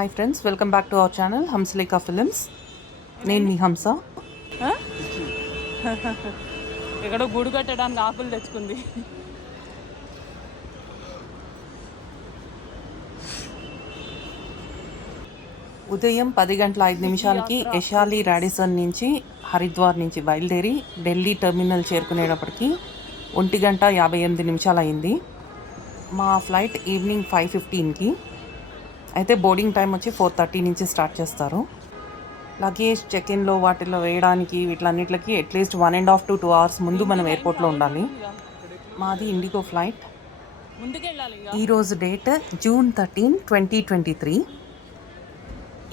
Hi friends, welcome back to our channel Hamsalekha ఫిలిమ్స్. నేను మీ హంస. ఎక్కడో గూడు కట్టడానికి ఆకులు తెచ్చుకుంది. ఉదయం 10:05 యశాలి రాడిసన్ నుంచి హరిద్వార్ నుంచి బయలుదేరి ఢిల్లీ టెర్మినల్ చేరుకునేటప్పటికి 1:58 అయింది. మా ఫ్లైట్ ఈవినింగ్ 5:15కి. అయితే బోర్డింగ్ టైం వచ్చి 4:30 నుంచి స్టార్ట్ చేస్తారు. లగేజ్ చెక్-ఇన్లో వాటిలో వేయడానికి వీటిలన్నిటికి అట్లీస్ట్ 1.5 to 2 hours ముందు మనం ఎయిర్పోర్ట్లో ఉండాలి. మాది ఇండిగో ఫ్లైట్. ఈరోజు డేట్ June 13, 2023.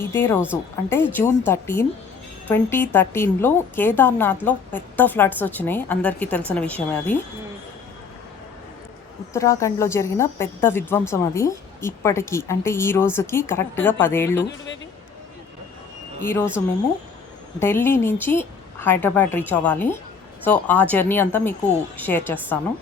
ఇదే రోజు అంటే June 13, 2013లో కేదార్నాథ్లో పెద్ద ఫ్లడ్స్ వచ్చినాయి. అందరికీ తెలిసిన విషయమే అది. ఉత్తరాఖండ్లో జరిగిన పెద్ద విధ్వంసం అది. ఇప్పటికీ అంటే ఈ రోజుకి కరెక్ట్గా 10 ఏళ్ళు. ఈరోజు మేము ఢిల్లీ నుంచి హైదరాబాద్ రీచ్ అవ్వాలి. సో ఆ జర్నీ అంతా మీకు షేర్ చేస్తాను.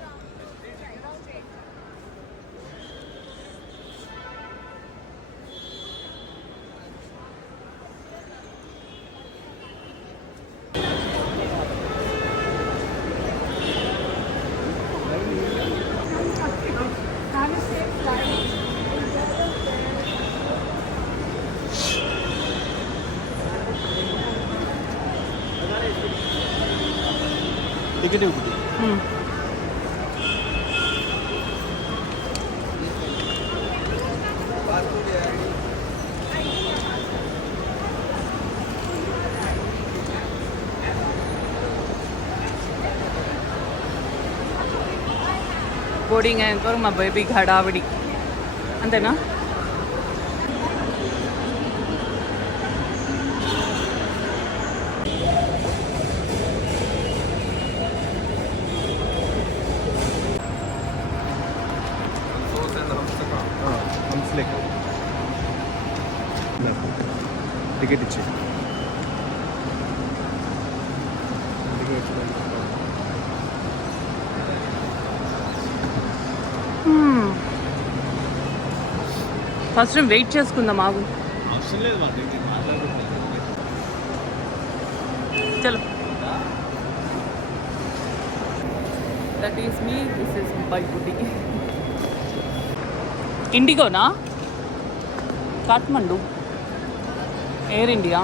బోర్డింగ్ అయ్యేంత వరకు మా బేబీకి హడావిడి, అంతేనా? టికెట్ ఇచ్చి ఫస్ట్ టైం వెయిట్ చేసుకుందాం. ఆగు, చలో. That is me, this is my buddy. ఇండిగోనా? Kathmandu air India.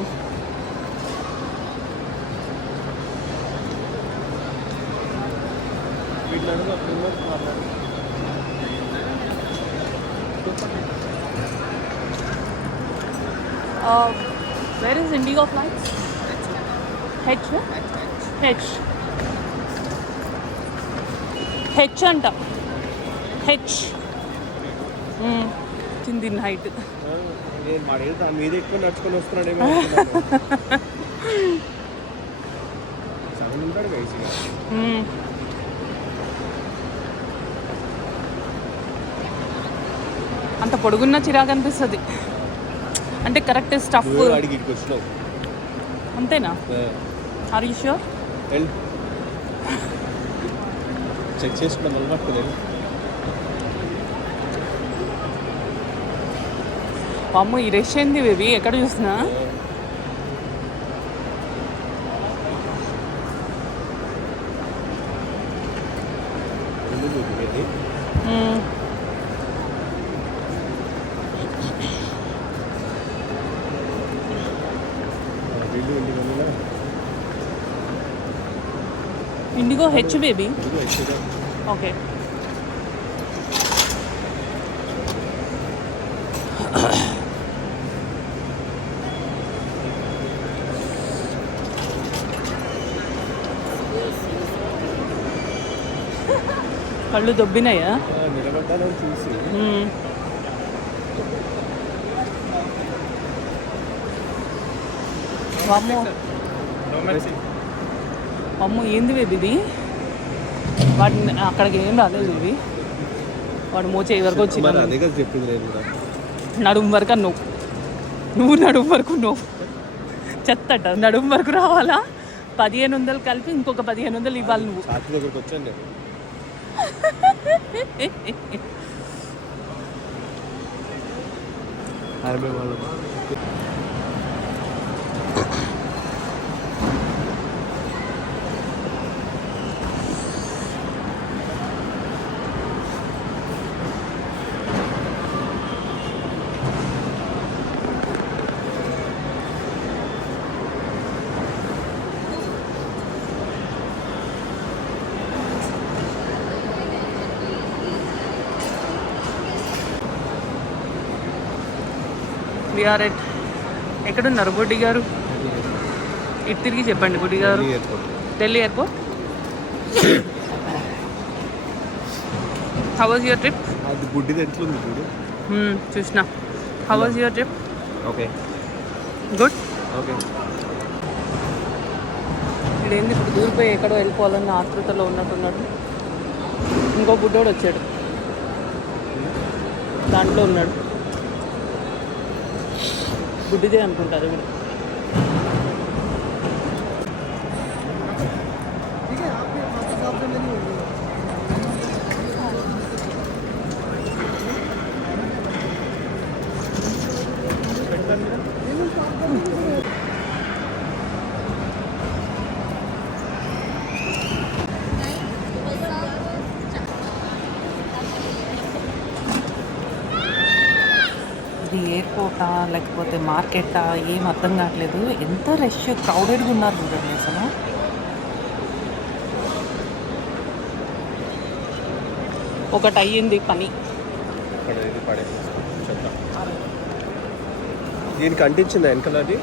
Where is Indigo flights? H? H. H అంట. H. కింది హైట్. దాని మీద ఎక్కువ నడుచుకొని వస్తున్నాడేమో. సగం ఉంటాడు వయసుగా. అంత పొడుగున్న చిరాకు అనిపిస్తుంది. అంటే కరెక్ట్ స్టఫ్ అంతేనా? Are you sure? చెక్ చేసుకున్నాం అలవాటు. అమ్మ ఈ రష్ ఏంది బేబీ, ఎక్కడ చూసినా. ఇండిగో హెచ్ బేబీ. ఓకే. కళ్ళు దొబ్బినాయా? అమ్మో ఏంది బేబీ ఇది? వాడిని అక్కడికి ఏం రాలేదు బేబీ. వాడు మోచే వరకు వచ్చి నడుము వరకు నువ్వు నడుము వరకు చెత్తట. నడుము వరకు రావాలా? 1500 కలిపి ఇంకొక 1500 ఇవ్వాలి నువ్వు. ఆర్మీ వాళ్ళు వీఆర్ ఎట్ ఎక్కడున్నారు బుడ్డి గారు? ఇటు తిరిగి చెప్పండి బుడ్డి గారు. ఎయిర్పోర్ట్. Delhi airport. How was your trip? అది గుడ్డిది ఎట్లుంది చూడు. చూసిన. How was your trip? Okay good. Okay. ఇదేంది ఇప్పుడు దూరిపోయి ఎక్కడో వెళ్ళిపోవాలన్న ఆతృతలో ఉన్నట్టున్నాడు. ఇంకో బుడ్డోడు వచ్చాడు, దాంట్లో ఉన్నాడు. గుడ్డిదే అనుకుంటారు వీడు. ఇది ఎయిర్పోర్టా లేకపోతే మార్కెటా ఏం అర్థం కావట్లేదు. ఎంత రష్ క్రౌడెడ్గా ఉన్నారు చూడండి అసలు. ఒకటి అయ్యింది పని. ఇక్కడ ఇది పడేసి చెప్తా. దీనికి అంటించిందా వెనకాల అది?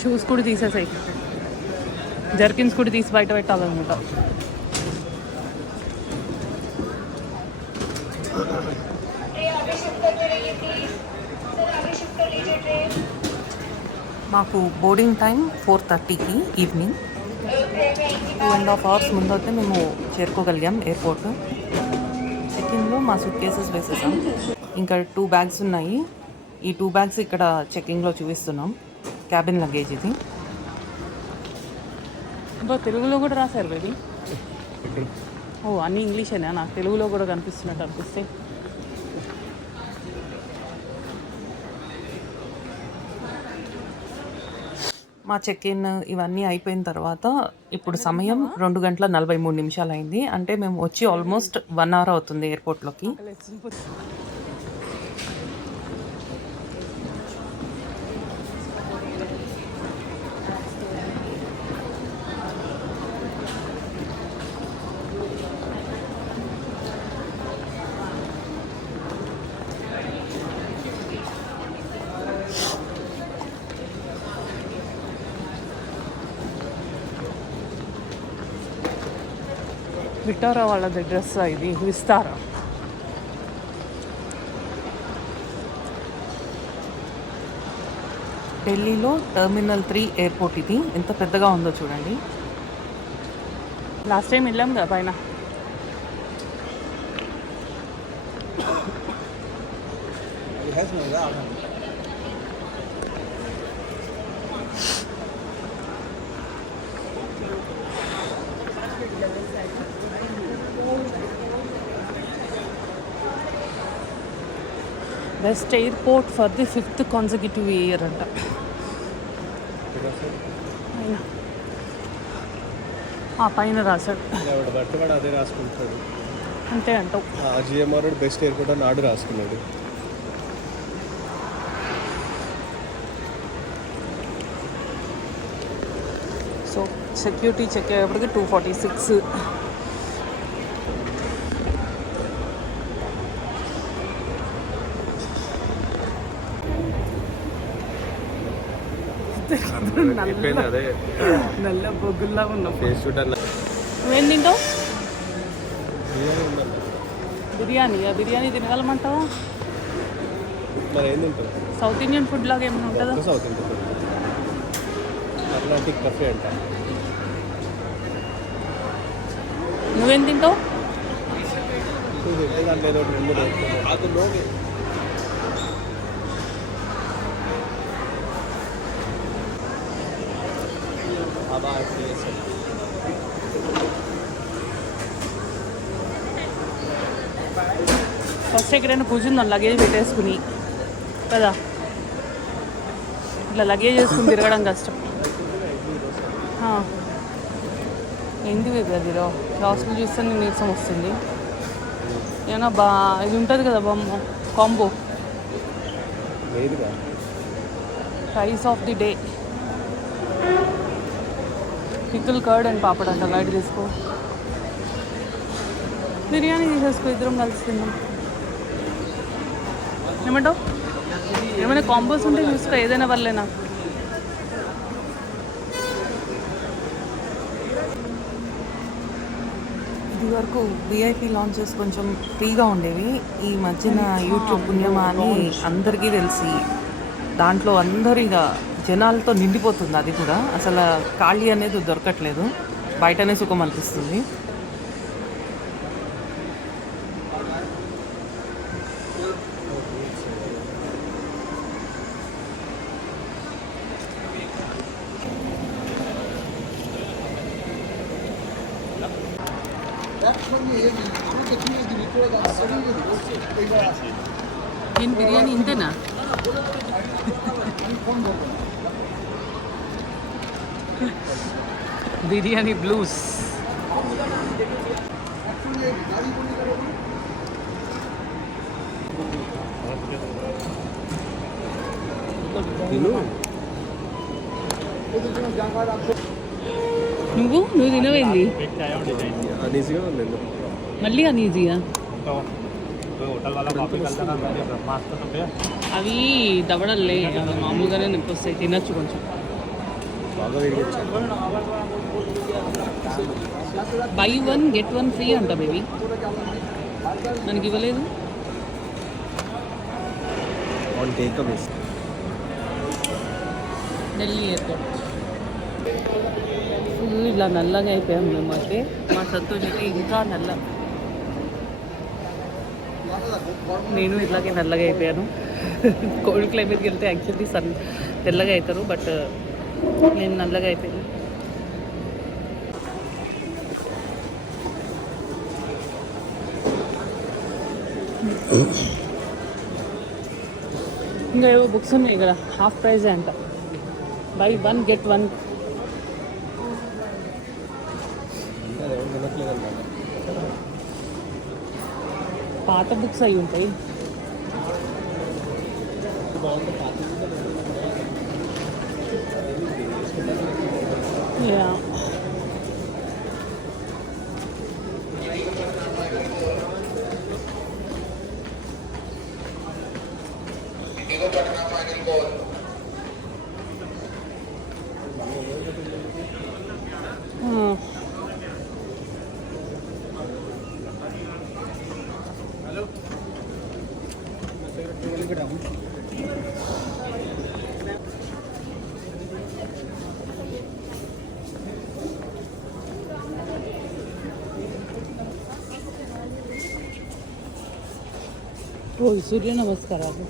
షూస్ కూడా తీసేసాయి, జర్కిన్స్ కూడా తీసి బయట పెట్టాలనుకుంటా. మాకు బోర్డింగ్ టైం 4:30కి ఈవినింగ్. 2.5 hours ముందైతే మేము చేరుకోగలిగాం ఎయిర్పోర్ట్. చెక్కింగ్లో మా సూట్ కేసెస్ వేసేసాం. ఇంకా 2 bags ఉన్నాయి. ఈ 2 bags ఇక్కడ చెక్కింగ్లో చూపిస్తున్నాం. క్యాబిన్ లగేజ్ ఇది. ఇంకా తెలుగులో కూడా రాశారు ఇది. ఓ అన్నీ ఇంగ్లీషేనా? నాకు తెలుగులో కూడా కనిపిస్తున్నట్టు అనిపిస్తే. మా చెక్-ఇన్ ఇవన్నీ అయిపోయిన తర్వాత ఇప్పుడు సమయం 2:43 అయింది. అంటే మేము వచ్చి ఆల్మోస్ట్ 1 hour అవుతుంది ఎయిర్పోర్ట్లోకి. విటారా వాళ్ళది డ్రెస్ ఇది, విస్తారా. ఢిల్లీలో టెర్మినల్ 3 ఎయిర్పోర్ట్ ఇది. ఎంత పెద్దగా ఉందో చూడండి. లాస్ట్ టైం వెళ్ళాం కదా పైన. Best airport for the 5th consecutive year అంట. పైన రాశాడు. బట్టి వాడు అదే రాసుకుంటాడు అంతే అంటావు. జిఎంఆర్ బెస్ట్ ఎయిర్పోర్ట్ అని నాడు రాసుకున్నాడు. సో సెక్యూరిటీ చెక్ అయ్యేప్పటికి 2:46. అదే నల్ల బొగ్గుల్లా ఉన్నాం. ఫేస్ షూట్ అన్న. నువ్వేం తింటావు? బిర్యానీ తినగలమంటావా? మరి ఏం తింటావు? సౌత్ ఇండియన్ ఫుడ్ లాగా ఏమైనా ఉంటుందా? సౌత్ ఇండియన్ ఫుడ్, అట్లాంటిక్ కఫే అంట. నువ్వేం తింటావు? దాంట్లో ఏదో 2 3 బాబా ఐపీఎస్ ఫస్ట్ ఎక్కడైనా కూర్చుందాం లగేజ్ పెట్టేసుకుని కదా, ఇట్లా లగేజ్ వేసుకుని తిరగడం కష్టం. ఏంది వేదిలో లాస్ట్లో చూస్తే నేను నీరసం వస్తుంది. ఏమన్నా ఇది ఉంటుంది కదా బొమ్మ కాంబో లేదుగా. Rice of the day, pickle curd and papad అంట. లైట్ తీసుకో, బిర్యానీ తీసేసుకో, ఇద్దరం కలిసి తిన్నాం. ఏమంటావు? ఏమైనా కాంబోస్ ఉంటే చూసుకో, ఏదైనా వల్లే నాకు. ఇది వరకు విఐపి లాంచెస్ కొంచెం ఫ్రీగా ఉండేవి. ఈ మధ్యన యూట్యూబ్ పుణ్యమా అని అందరికీ తెలిసి దాంట్లో అందరూ ఇక జనాలతో నిండిపోతుంది. అది కూడా అసలు ఖాళీ అనేది దొరకట్లేదు, బయటనే సుఖం అనిపిస్తుంది. నేను బిర్యానీ ఇంతేనా? బిర్యానీ బ్లూస్. నువ్వు తినవేంది? అనీజీగా లేదు. మళ్ళీ అనీజీగా అవి దవడల్లే, అవి మామూలుగానే నొప్పి వస్తాయి. తినచ్చు కొంచెం. బాగా వేడిగించాను. బై 1 get 1 ఫ్రీ అంట బేబీ. మనకి ఇవ్వలేదు. ఆన్ టేక్ మిస్ ఢిల్లీ ఎయిర్పోర్ట్. ఇలా నల్లగా అయిపోయాం మేము. అయితే మా సంతోష్ అయితే ఇంకా నల్ల. నేను ఇట్లాగే నల్లగా అయిపోయాను. కోల్డ్ క్లైమేట్కి వెళ్తే యాక్చువల్లీ తెల్లగా అవుతారు, బట్ నేను నల్లగా అయిపోయాను. ఇంకా ఏవో బుక్స్ ఉన్నాయి ఇక్కడ, హాఫ్ ప్రైజే అంట. బై 1 get 1. పాత బుక్స్ అయి ఉంటాయి. Yeah. ఓ సూర్య నమస్కారాలు.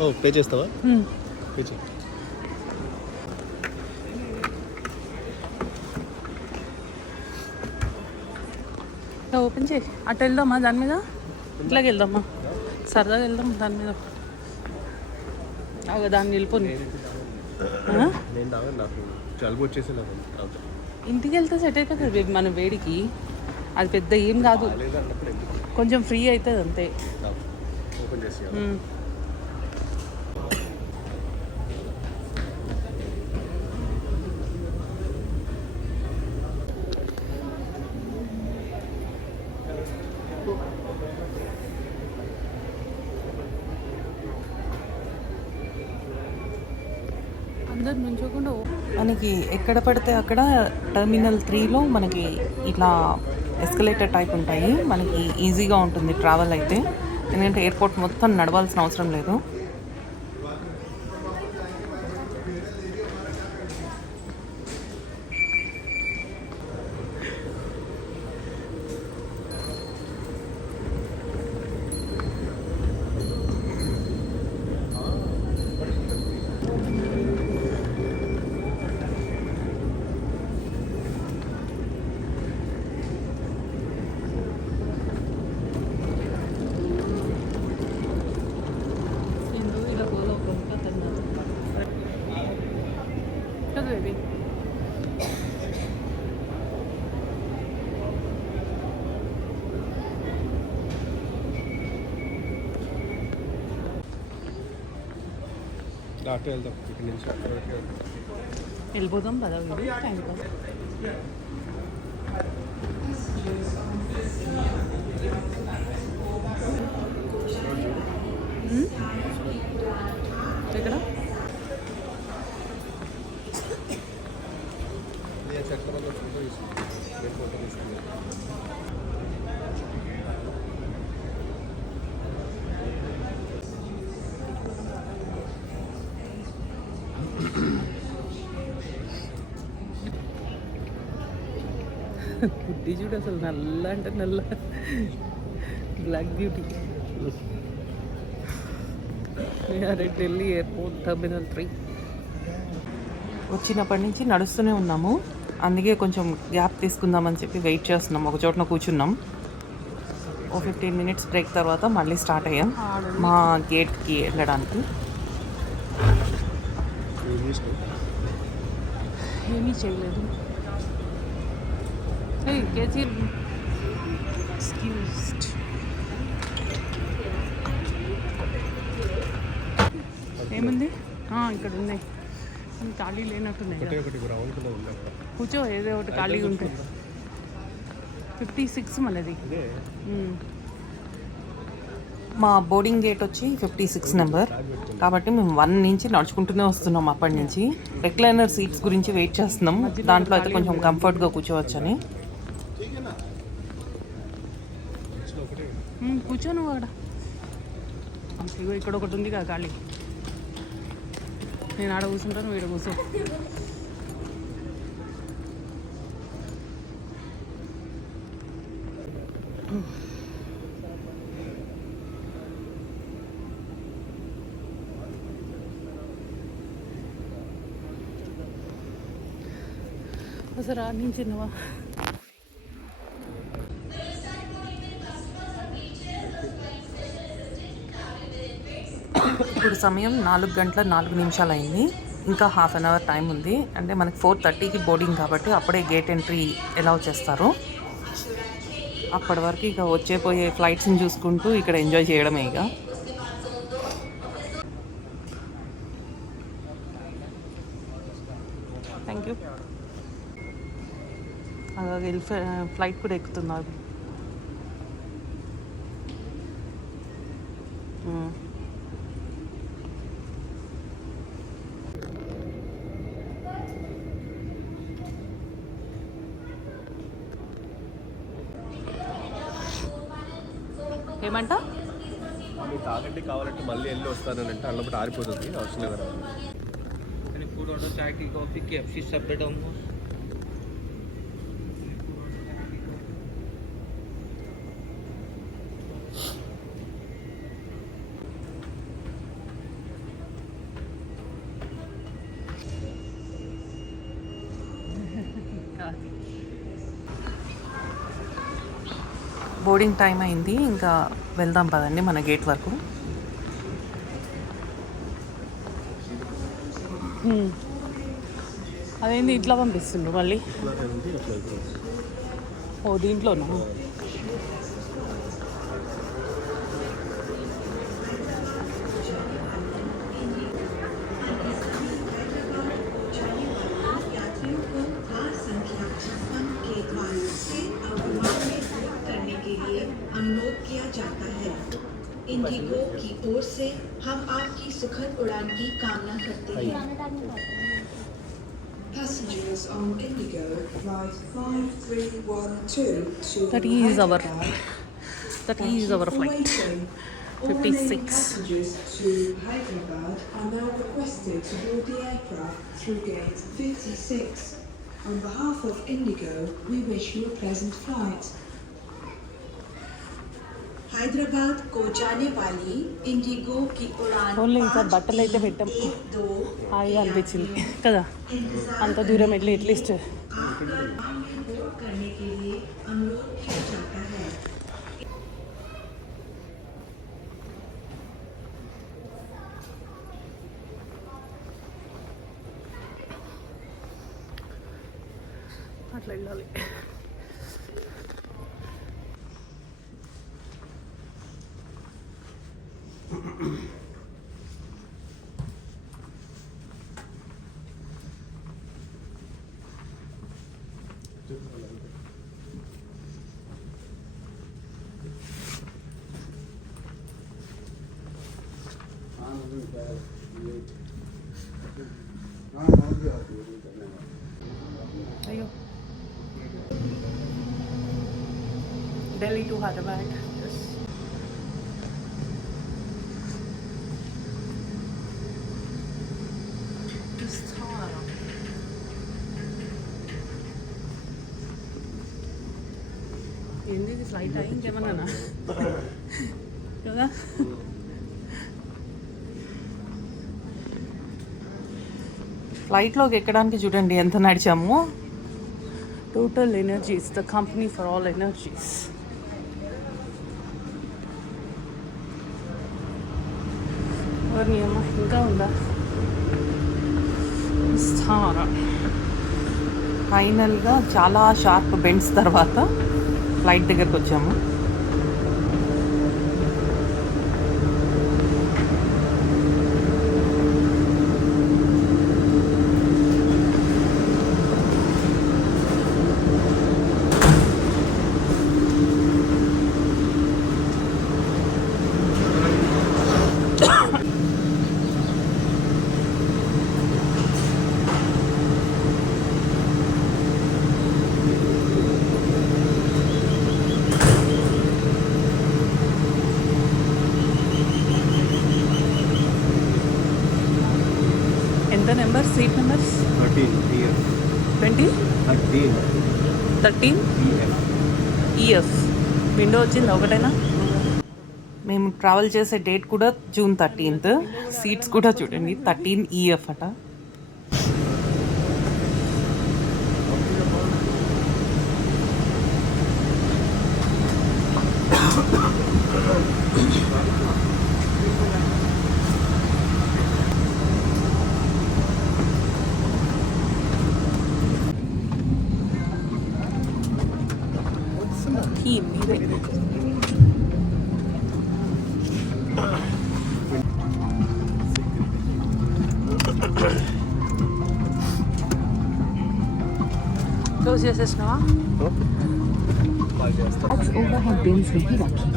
ఓ పే చేస్తావా? పే చేయి. ఓపెన్ చేయి. అటు వెళ్దామా దాని మీద? ఇట్లాగే వెళ్దామా? సరదాగా వెళ్దాం దాని మీద. దాన్ని వెళ్ళిపోయి నేను నాకు జలుబు వచ్చేసేలాగా. ఇంటికి వెళ్తే సెట్ అవుతుంది బేబీ. మన వేడికి అది పెద్ద ఏం కాదు, కొంచెం ఫ్రీ అవుతుంది అంతే. ఓపెన్ చేసి అందరు నుంచోకుండా మనకి ఎక్కడ పడితే అక్కడ టెర్మినల్ 3లో మనకి ఇట్లా ఎస్కలేటర్ టైప్ ఉంటాయి, మనకి ఈజీగా ఉంటుంది ట్రావెల్ అయితే, ఎందుకంటే ఎయిర్పోర్ట్ మొత్తం నడవాల్సిన అవసరం లేదు. అటు వెళ్దాం, ఇక్కడ నుంచి అక్కడ వరకు వెళ్దాం. వెళ్ళిపోదాం పదా టైం పాస్. ఎక్కడ చక్రంలో ఫోటో తీసుకున్నాం, ఫోటో తీసుకున్నాం. బుద్ధి చూడు అసలు నల్ల అంటే నల్ల black beauty. Delhi airport terminal 3. వచ్చినప్పటి నుంచి నడుస్తూనే ఉన్నాము, అందుకే కొంచెం గ్యాప్ తీసుకుందామని చెప్పి వెయిట్ చేస్తున్నాం, ఒక చోటన కూర్చున్నాం. ఓ 15 minutes బ్రేక్ తర్వాత మళ్ళీ స్టార్ట్ అయ్యాం మా గేట్కి వెళ్ళడానికి. ఏమీ చేయలేదు. KG excused. ఏముంది ఇక్కడ ఉన్నాయి, ఖాళీ లేనట్టున్నాయి కదా. కూర్చో, ఏదో ఒకటి ఖాళీగా ఉంటాయి. 56 మనది. మా బోర్డింగ్ గేట్ వచ్చి 56 నెంబర్, కాబట్టి మేము 1 నుంచి నడుచుకుంటూనే వస్తున్నాం అప్పటి నుంచి. రిక్లైనర్ సీట్స్ గురించి వెయిట్ చేస్తున్నాం, దాంట్లో అయితే కొంచెం కంఫర్ట్గా కూర్చోవచ్చని. కూర్చో నువ్వు అక్కడ. ఇగో ఇక్కడ ఒకటి ఉంది కదా ఖాళీ, నేను ఆడ కూర్చుంటాను, వీడ కూర్చో. అసలు ఆడ నుంచి చిన్నవా. ఇప్పుడు సమయం 4:04 అయింది, ఇంకా హాఫ్ అన్ అవర్ టైం ఉంది. అంటే మనకి 4:30కి బోర్డింగ్ కాబట్టి అప్పుడే గేట్ ఎంట్రీ అలౌ చేస్తారు. అప్పటి వరకు ఇక వచ్చేపోయే ఫ్లైట్స్ని చూసుకుంటూ ఇక్కడ ఎంజాయ్ చేయడమే ఇక. Thank you. అలాగే ఫ్లైట్ కూడా ఎక్కుతున్నారు. ఏమంట? మీకు తాగండి కావాలంటే మళ్ళీ వెళ్ళి వస్తానంటే అల్లబట్టి ఆరిపోతుంది, అవసరం లేదు. फूड ऑर्डर, चाय की कॉफ़ी KFC सब ब्रेड मोमोज. బోర్డింగ్ టైం అయింది, ఇంకా వెళ్దాం పదండి మన గేట్ వరకు. అదేంది ఇట్లా పంపిస్తుండ్రు మళ్ళీ? ఓ దీంట్లోనా? अनुरोध किया जाता है। इंडिगो की ओर से हम आपकी सुखद उड़ान की कामना करते हैं। passengers on Indigo flight 5312 to That is our Hyderabad. that Thank is you our for flight. waiting. All remaining 56. passengers to Hyderabad are now requested to board the aircraft through gate 56. On behalf of Indigo, we wish you a pleasant flight. Hyderabad को जाने वाली इंडिगो की उड़ान ఓన్లీ ఇంకా బట్టలు అయితే పెట్టాం. హాయిగా అనిపించింది కదా, అంత దూరం వెళ్ళి అట్లీస్ట్ करने के लिए अनुरोध किया जाता है. అట్లా వెళ్ళాలి. అయ్యో, ఢిల్లీ టు హైదరాబాద్. ఏంది ఇది, ఫ్లైట్ అయ్యి ఇంకేమన్నా కదా. ఫ్లైట్లోకి ఎక్కడానికి చూడండి ఎంత నడిచాము. TotalEnergies, the company for all energies. ఎవరిని అమ్మా, ఇంకా ఉందా విస్తారా. ఫైనల్గా చాలా షార్ప్ బెండ్స్ తర్వాత ఫ్లైట్ దగ్గరకు వచ్చాము. ఎంత number, seat numbers 20 13 EF. Window వచ్చింది ఒకటేనా? మేము ట్రావెల్ చేసే డేట్ కూడా June 13th. సీట్స్ కూడా చూడండి 13 EF అట. థీమ్ ఇదే. క్లోజ్ చేసేసినావా? ओवरहेड बिन्स में ही रखें।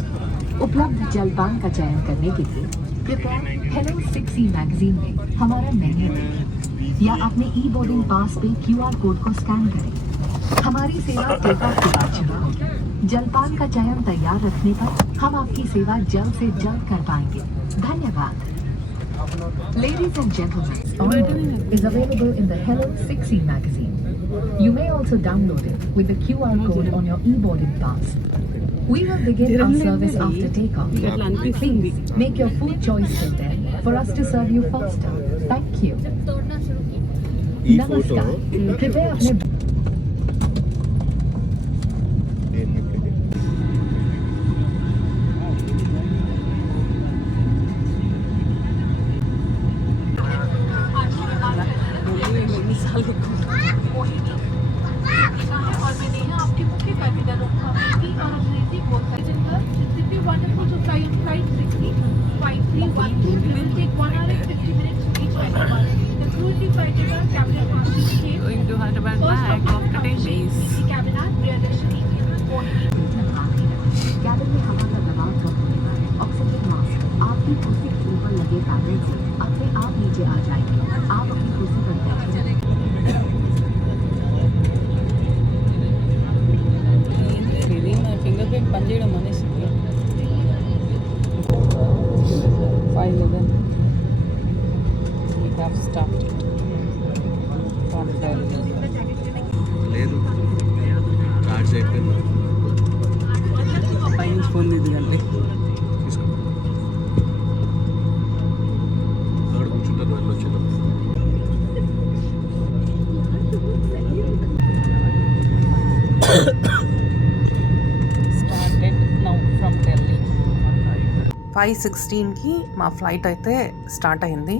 उपलब्ध जलपान का चयन करने के लिए कृपया हेलो 6E मैगजीन में हमारा मेन्यू देखें या अपने ई बोर्डिंग पास पे QR कोड को स्कैन करें। हमारी सेवा टेक ऑफ के बाद शुरू होगी। जलपान का चयन तैयार रखने पर हम आपकी सेवा जल्द से जल्द कर पाएंगे। धन्यवाद। Ladies and gentlemen, order is available in the Hello 6E magazine. You may also download it with the QR code on your e-boarding pass. We will begin our service after takeoff. Please make your food choice till then for us to serve you faster. Thank you. नमस्कार, कृपया अपने Wonderful to fly on flight 5312. It will take 1 hour and 50 minutes to reach Hyderabad. The cruelty fighter Captain Martin came. Going to Hyderabad back after 10 days. Cabinet Priyadashini. Cabin में हवा का दबाव कम होने पर oxygen mask आपकी कुर्सी के ऊपर लगे पैनल से अपने आप नीचे आ जाएंगे। आप अपनी कुर्सी पर बैठे रहें। పని చేయడం అనేసింది 5:11 we have started లేదు చార్జ్ అయిపోయింది పైనుంచి ఫోన్ దిద్దుకంటే తీసుకో అక్కడ కూర్చుంటాను వెళ్ళొచ్చాను started now from Delhi 5:16కి మా ఫ్లైట్ అయితే స్టార్ట్ అయింది.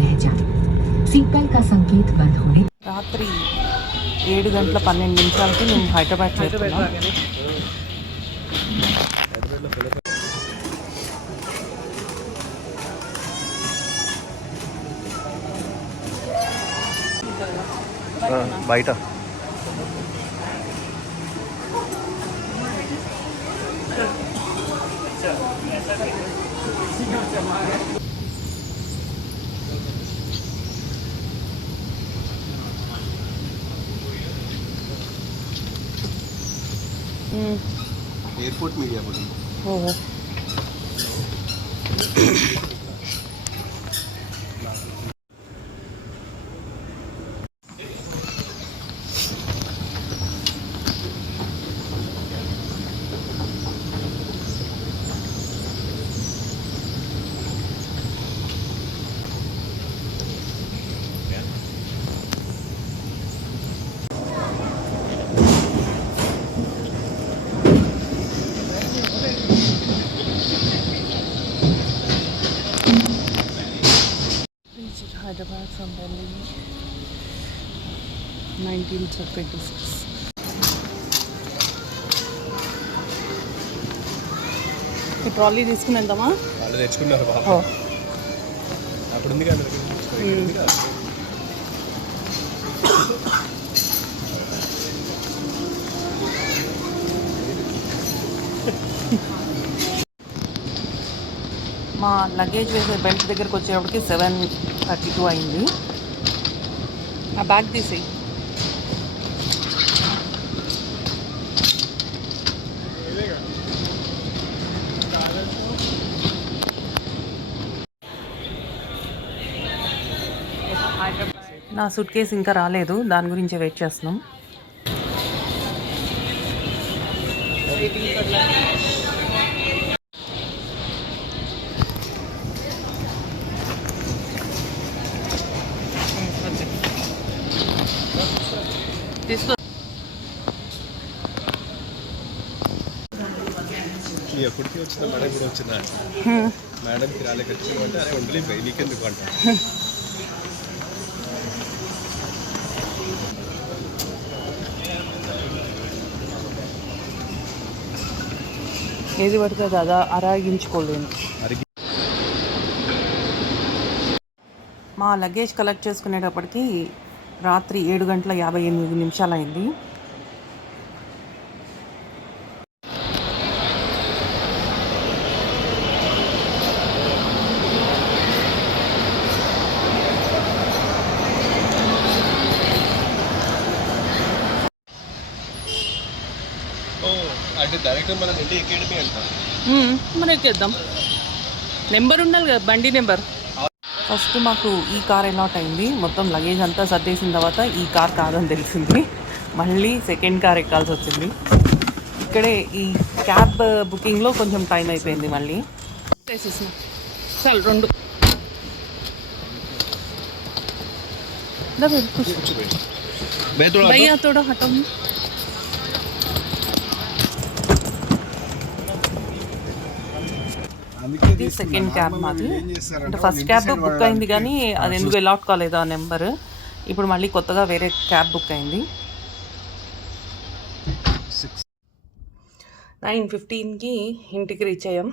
रह जाए सीट बेल्ट का संकेत बंद होने రాత్రి 7:12 మేము హైదరాబాద్ చేరుకున్నాం. బయట एयरपोर्ट में गया बोली ఓహో reached Hyderabad from Delhi 1926. ఈ ట్రాలీ తీసుకుని వెళ్దామా? వాళ్ళు తెచ్చుకున్నారు బాబు అప్పుడు ఉంది కదా మా లగేజ్ వేసే బెల్ట్ దగ్గరికి వచ్చేటప్పటికి 7:32 అయింది. ఆ బ్యాగ్ తీసేయి. నా సూట్ కేసు ఇంకా రాలేదు, దాని గురించి వెయిట్ చేస్తున్నాం. తీసుకో. ఎప్పటికీ వచ్చిందా మేడం కూడా వచ్చిందా మేడంకి రాలేక వచ్చిందంటే అరే ఉండలేదు నీకెందుకు అంట ఏది పడుతుంది అదా అరాగించుకోలేను. మా లగేజ్ కలెక్ట్ చేసుకునేటప్పటికి రాత్రి 7:58 అయింది. అంటే డైరెక్ట్ మన ఢిల్లీ అకాడమీ అంట మనం ఎక్కేద్దాం. నెంబర్ ఉండాలి కదా, బండి నెంబర్. ఫస్ట్ మాకు ఈ కార్ అలాట్ అయింది. మొత్తం లగేజ్ అంతా సర్దేసిన తర్వాత ఈ కార్ కాదని తెలిసింది. మళ్ళీ సెకండ్ కార్ ఎక్కాల్సి వచ్చింది. ఇక్కడే ఈ క్యాబ్ బుకింగ్లో కొంచెం టైం అయిపోయింది. మళ్ళీ వేసేసిన చాలు 2 భయ్యా తోడా హటం. ఇది సెకండ్ క్యాబ్ మాది. అంటే ఫస్ట్ క్యాబ్ బుక్ అయింది కానీ అది ఎందుకు అలాట్ కాలేదు ఆ నెంబర్. ఇప్పుడు మళ్ళీ కొత్తగా వేరే క్యాబ్ బుక్ అయింది. 9:15కి ఇంటికి రీచ్ అయ్యాం.